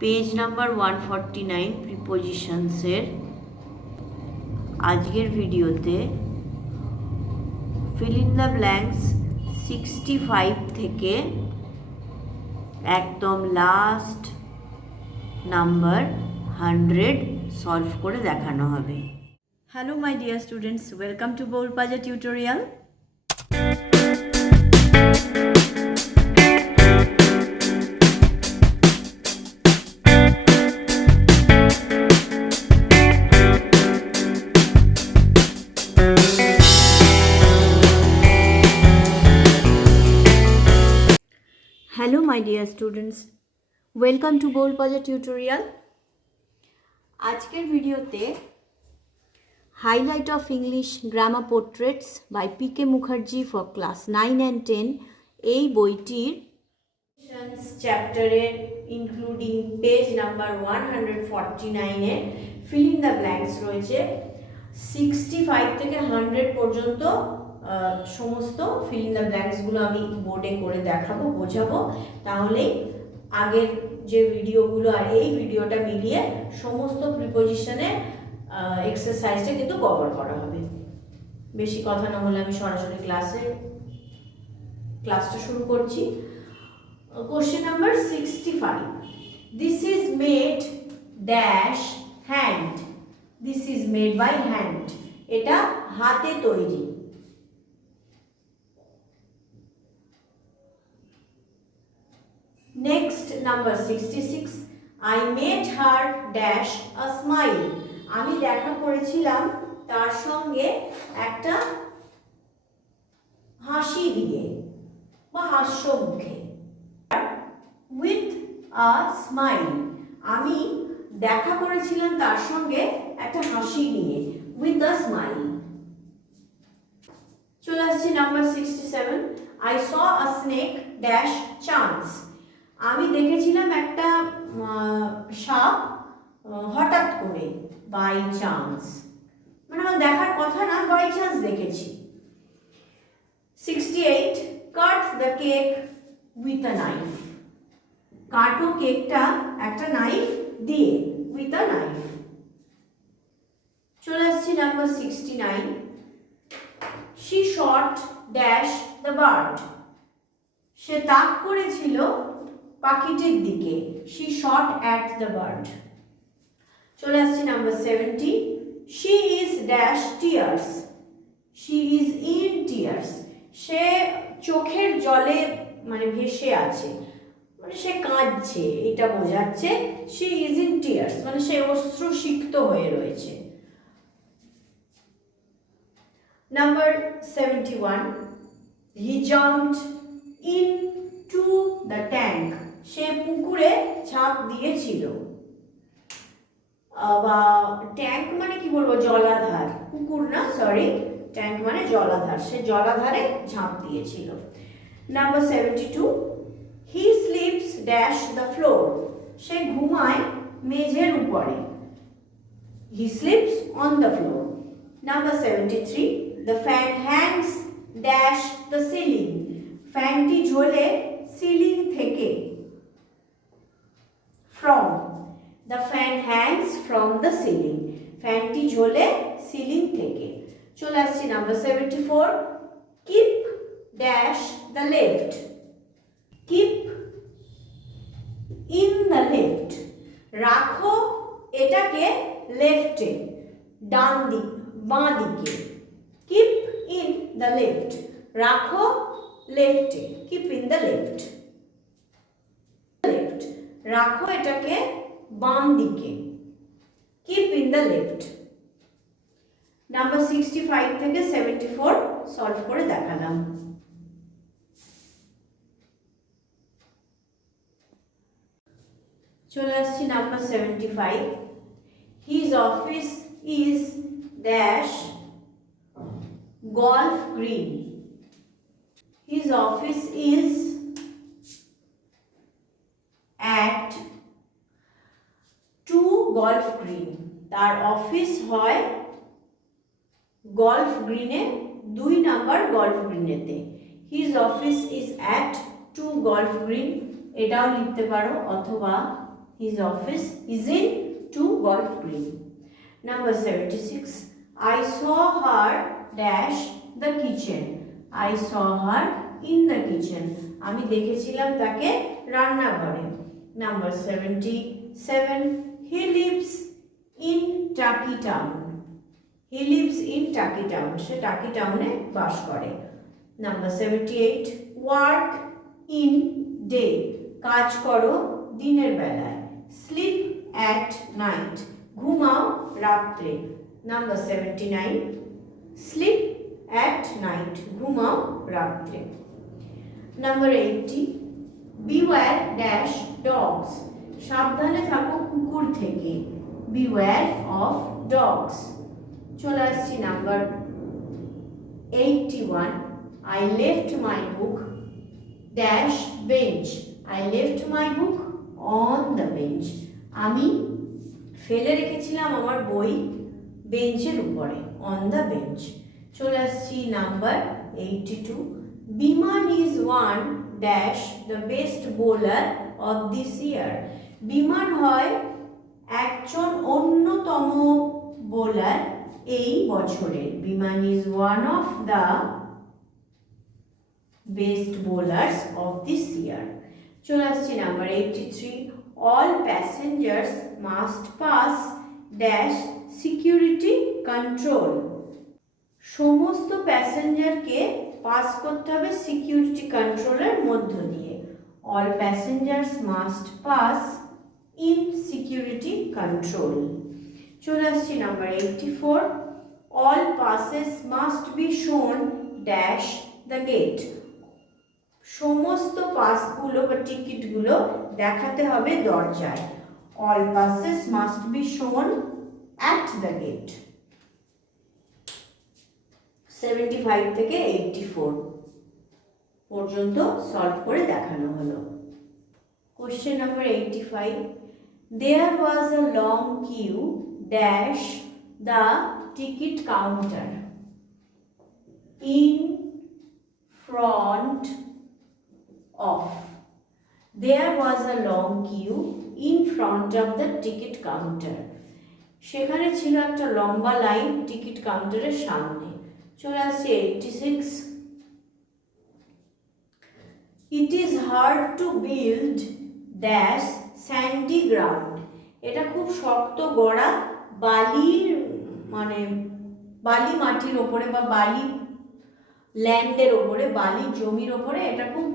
Page number one forty nine প্রিপোজিশনসের আজকের ভিডিওতে fill in the blanks sixty five থেকে একদম লাস্ট নাম্বার হান্ড্রেড সলভ করে দেখানো হবে। Hello my dear students welcome to bowl পাজা tutorial dear students welcome to বোল পাজা tutorial আজকের ভিডিওতে highlight of English grammar portraits by P K Mukherjee for class nine and ten এই বইটির চ্যাপ্টারের including page number one hundred forty নাইনের fill the blanks রয়েছে sixty five থেকে hundred পর্যন্ত সমস্ত ফিল ইন দ্য ব্ল্যাঙ্কসগুলো আমি বোর্ডে করে দেখাবো, বোঝাবো। তাহলেই আগের যে ভিডিওগুলো আর এই ভিডিওটা মিলিয়ে সমস্ত প্রিপোজিশনের এক্সারসাইজটা কিন্তু কভার করা হবে। বেশি কথা না হলে আমি সরাসরি ক্লাসে ক্লাসটা শুরু করছি। Question number sixty five this is made dash hand this is made by hand এটা হাতে তৈরি। Next number sixty six I made her dash a smile আমি দেখা করেছিলাম তার সঙ্গে একটা হাসি দিয়ে বা হাস্য মুখে উইথ আ স্মাইল আমি দেখা করেছিলাম তার সঙ্গে একটা হাসি নিয়ে উইথ আ স্মাইল চলে আসছি number sixty seven I saw a snake dash chance আমি দেখেছিলাম একটা সাপ হঠাৎ করে বাই চান্স মানে আমার দেখার কথা না বাই চান্স দেখেছি। Sixty eight cut the cake with a knife কাটো কেকটা একটা নাইফ দিয়ে উইথ আ নাইফ চলে আসছি number sixty nine she shot dash the bird সে তাক করেছিল পাখিটির দিকে। She shot at the bird চলে আসছি number seventy she is dash tears she is in tears সে চোখের জলে মানে ভেসে আছে। মানে সে কাঁদছে, এটা বোঝাচ্ছে শি ইজ ইন টিয়ার্স মানে সে অশ্রুসিক্ত হয়ে রয়েছে। Number seventy one he jumped into the tank সে পুকুরে ঝাঁপ দিয়েছিল। বা ট্যাঙ্ক মানে কি বলব? জলাধার। পুকুর না সরি ট্যাঙ্ক মানে জলাধার। সে জলাধারে ঝাঁপ দিয়েছিল। Number seventy two he sleeps dash the floor সে ঘুমায় মেঝের উপরে। He sleeps on the floor number seventy three the fan hangs dash the ceiling ফ্যানটি ঝোলে সিলিং থেকে from the fan hangs from the ceiling ফ্যানটি ঝোলে সিলিং থেকে। চলে আসছি number seventy four keep dash the left keep in the left রাখো এটাকে লেফটে ডান দিক বাঁ দিকে কিপ ইন দ্য লেফট রাখো লেফটে keep in the left left রাখো এটাকে বাম দিকে। Keep in the left number sixty five থেকে সেভেন্টি ফোর সলভ করে দেখালাম। চলে আসছি number seventy five his office is dash golf green his office is at to golf green তার অফিস হয় গল্ফ গ্রিনে দুই number golf গ্রিনেতে his office is at to golf green এটাও লিখতে পারো, অথবা His office is in 2 Golf Green. Number 76. I saw her dash the kitchen. I saw her in the kitchen. আমি দেখেছিলাম তাকে রান্নাঘরে seventy seven he lives in Taki town he lives in Taki town সে টাকি টাউনে বাস করে। Number seventy eight work in day কাজ করো দিনের বেলায়। স্লিপ অ্যাট নাইট ঘুমাও রাত্রে। Number seventy nine sleep at night ঘুমাও রাত্রে। Number eighty beware dash dogs সাবধানে থাকো কুকুর থেকে। বিওয়্যার অফ ডগস চলে আসছি number eighty one I left my book dash bench I left my book on the bench আমি ফেলে রেখেছিলাম আমার বই বেঞ্চের উপরে অন দ্য বেঞ্চ চলে আসছি number eighty two Biman is one dash the best bowler of this year Biman হয় একজন অন্যতম বোলার এই বছরের Biman is one of the best bowlers of this year চলে আসছি number eighty three all passengers must pass dash security control সমস্ত প্যাসেঞ্জারকে pass করতে হবে সিকিউরিটি কন্ট্রোলের মধ্য দিয়ে। All passengers must pass in security control চলে আসছি number eighty four all passes must be shown dash the gate সমস্ত পাসগুলো বা টিকিটগুলো দেখাতে হবে দরজায়। All passes must be shown at the gate seventy five থেকে এইটটি ফোর পর্যন্ত সলভ করে দেখানো হলো question number eighty five there was a long queue dash the ticket counter in front of. There was a long queue in front of the ticket counter. সেখানে ছিল একটা লম্বা line ticket কাউন্টারের সামনে চলে আসছে eighty six it is hard to build dash sandy ground এটা খুব শক্ত গড়া বালির মানে বালি মাটির ওপরে বা বালি ল্যান্ডের ওপরে বালির জমির ওপরে এটা খুব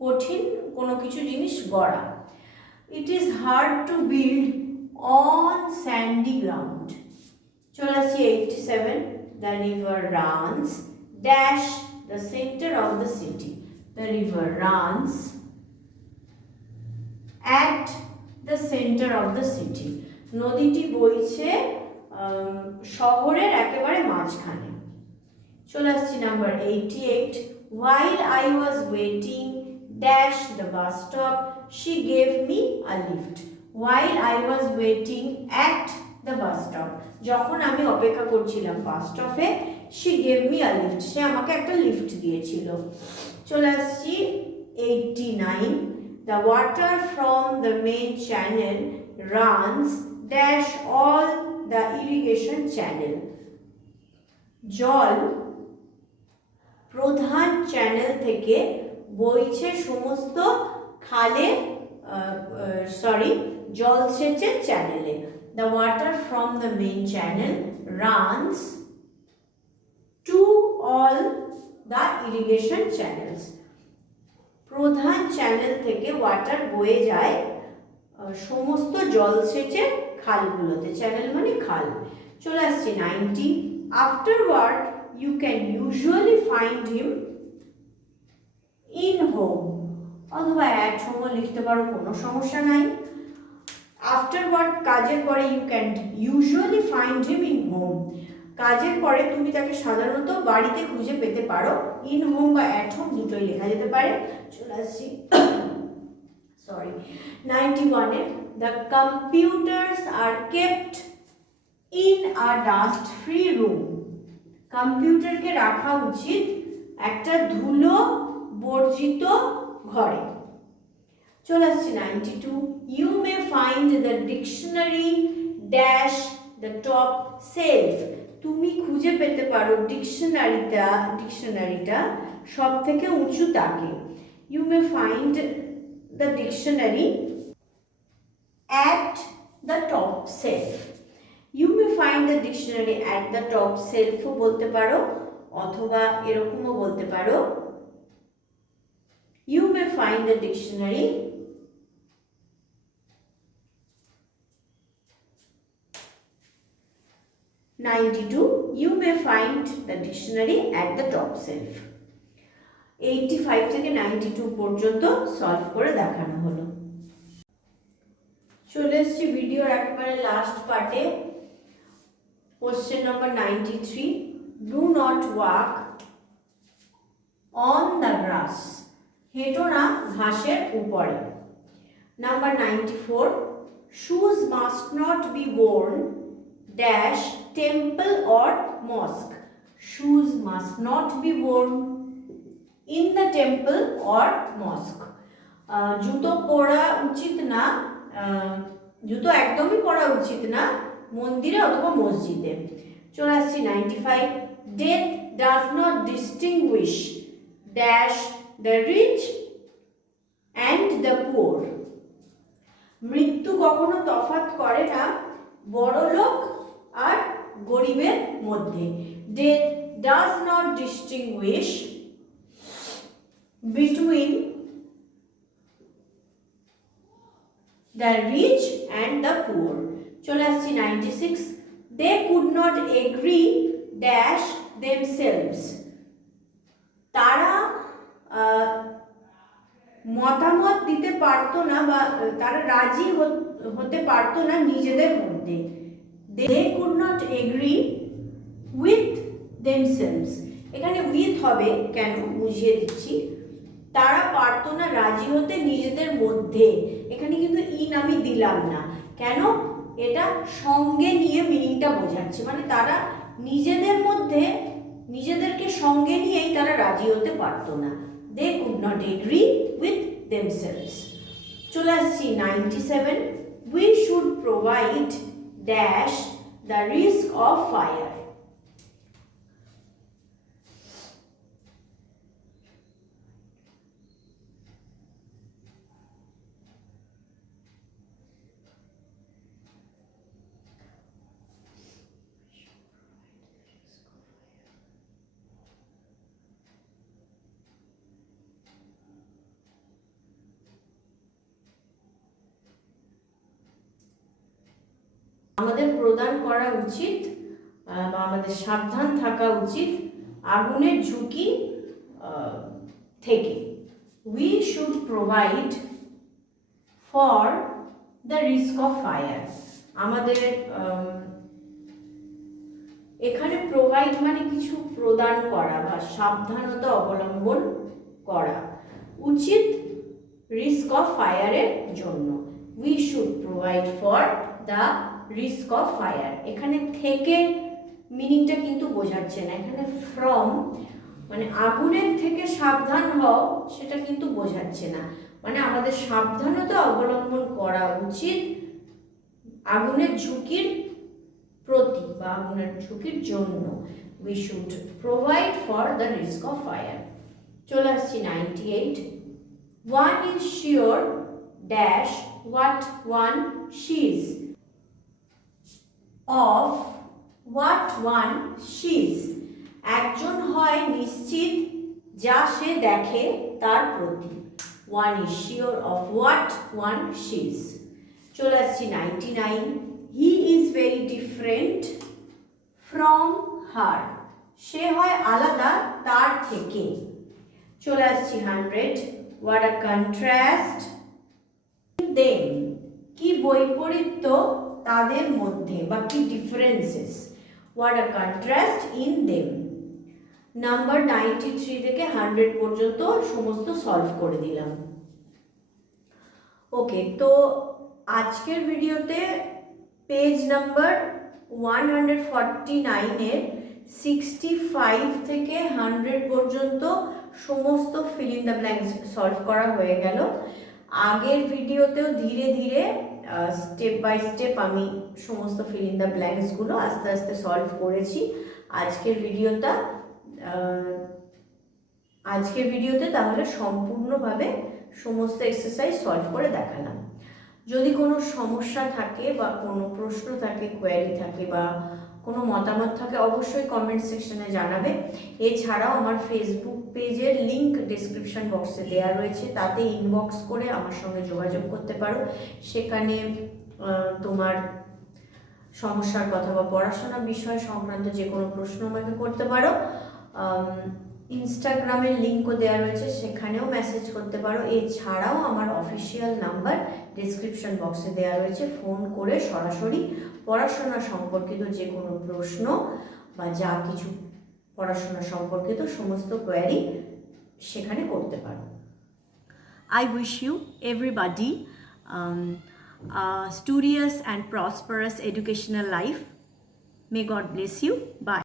কঠিন কোনো কিছু জিনিস গড়া। It is hard to build on sandy ground চলে আসছি eighty seven the river runs dash the centre of the city the river runs at the centre of the city নদীটি বইছে আম, শহরের একেবারে মাঝখানে চলে আসছি number eighty eight while I was waiting dash the bus stop she gave me a lift while I was waiting at the bus stop যখন আমি অপেক্ষা করছিলাম bus স্টপে she gave me a lift সে আমাকে একটা লিফট দিয়েছিল চলে আসছি eighty nine the water from the main channel runs dash all the irrigation channel জল প্রধান চ্যানেল থেকে বইছে সমস্ত খালের সরি জলসেচের চ্যানেলে the water from the main channel runs to all the irrigation channels প্রধান চ্যানেল থেকে ওয়াটার বয়ে যায় সমস্ত জলসেচের খালগুলোতে। চ্যানেল মানে খাল। চলে আসছে ninety afterward you can usually find him in home অথবা অ্যাট হোমও লিখতে পারো, কোনো সমস্যা নাই। আফটারওয়ার্ড কাজের পরে you can usually find him in home কাজের পরে তুমি তাকে সাধারণত বাড়িতে খুঁজে পেতে পারো। ইন হোম বা অ্যাট হোম দুটোই লেখা যেতে পারে। চলে আসছি। সরি নাইনটি ওয়ানে the computers are kept in a dust free room কম্পিউটারকে রাখা উচিত একটা ধুলো বর্জিত ঘরে। চলে আসছে ninety two you may find the dictionary dash the top shelf তুমি খুঁজে পেতে পারো ডিকশনারিটা ডিকশনারিটা সব থেকে উঁচু তাকে you may find the dictionary at the top shelf you may find the dictionary at the top সেলফও বলতে পারো, অথবা এরকমও বলতে পারো। You may find the dictionary 92 you may find the dictionary at the top shelf 85 থেকে 92 পর্যন্ত solve করে দেখানো হলো চলে এসছি ভিডিও একবারে লাস্ট পার্টে question number 93 do not walk on the grass হেঁটো না ঘাসের উপরে number 94 shoes must not be worn dash temple or mosque shoes must not be worn in the temple or mosque জুতো পরা উচিত না জুতো একদমই পরা উচিত না, মন্দিরে অথবা মসজিদে। চলে আসছি ninety five death does not distinguish dash the rich and the poor মৃত্যু কখনো তফাৎ করে না বড় লোক আর গরিবের মধ্যে। Death does not distinguish between the rich and the poor চলে আসছি ninety six they could not agree dash themselves তারা মতামত দিতে পারতো না বা তারা রাজি হতে পারতো না নিজেদের মধ্যে। They could not agree with themselves এখানে উইথ হবে কেন? বুঝিয়ে দিচ্ছি। তারা পারতো না রাজি হতে নিজেদের মধ্যে। এখানে কিন্তু ইন আমি দিলাম না। কেন? এটা সঙ্গে নিয়ে মিনিংটা বোঝাচ্ছে। মানে তারা নিজেদের মধ্যে, নিজেদেরকে সঙ্গে নিয়েই তারা রাজি হতে পারতো না। They could not agree with themselves চলে আসছি ninety seven we should provide dash the risk of fire আমাদের প্রদান করা উচিত বা আমাদের সাবধান থাকা উচিত আগুনের ঝুঁকি থেকে। We should provide for the risk of fire আমাদের এখানে প্রোভাইড মানে কিছু প্রদান করা বা সাবধানতা অবলম্বন করা। উচিত রিস্ক অফ ফায়ারের জন্য। We should provide for the risk of fire এখানে থেকে মিনিংটা কিন্তু বোঝাচ্ছে না। এখানে ফ্রম মানে আগুনের থেকে সাবধান হও, সেটা কিন্তু বোঝাচ্ছে না। মানে আমাদের সাবধানতা অবলম্বন করা উচিত আগুনের ঝুঁকির প্রতি বা আগুনের ঝুঁকির জন্য। We should provide for the risk of fire চলে আসছি ninety eight one is sure dash what one sees of what one sees একজন হয় নিশ্চিত, যা সে দেখে তার প্রতি। One is sure of what one sees চলে আসছি ninety nine he is very different from her সে হয় আলাদা তার থেকে। চলে আসছি hundred what a contrast them কি বৈপরীত্য তাদের মধ্যে বা কি differences what a contrast in them number ninety three থেকে হান্ড্রেড পর্যন্ত সমস্ত সলভ করে দিলাম. ওকে তো আজকের ভিডিওতে page number one hundred forty নাইনের সিক্সটি ফাইভ থেকে হান্ড্রেড পর্যন্ত সমস্ত fill in the blanks solve করা হয়ে গেল। আগের ভিডিওতেও ধীরে ধীরে স্টেপ বাই স্টেপ আমি সমস্ত ফিল ইন দ্য ব্ল্যাঙ্কসগুলো আস্তে আস্তে সলভ করেছি। আজকের ভিডিওটা আজকের ভিডিওতে তাহলে সম্পূর্ণভাবে সমস্ত এক্সারসাইজ সলভ করে দেখালাম। যদি কোনো সমস্যা থাকে বা কোনো প্রশ্ন থাকে কোয়ারি থাকে বা কোনো মতামত থাকে অবশ্যই কমেন্ট সেকশনে জানাবে। এছাড়াও আমার ফেসবুক পেজের লিংক ডিসক্রিপশন বক্সে দেওয়া রয়েছে। তাতে ইনবক্স করে আমার সঙ্গে যোগাযোগ করতে পারো। সেখানে তোমার সমস্যার কথা বা পড়াশোনা বিষয় সংক্রান্ত যে কোনো প্রশ্ন আমাকে করতে পারো। ইনস্টাগ্রামের লিঙ্কও দেওয়া রয়েছে, সেখানেও মেসেজ করতে পারো। এছাড়াও আমার অফিসিয়াল নাম্বার ডিসক্রিপশন বক্সে দেওয়া রয়েছে। ফোন করে সরাসরি পড়াশোনা সম্পর্কিত যে কোনো প্রশ্ন বা যা কিছু পড়াশোনা সম্পর্কিত সমস্ত কোয়ারি সেখানে করতে পারো। I wish you everybody studious and prosperous educational life may God bless you bye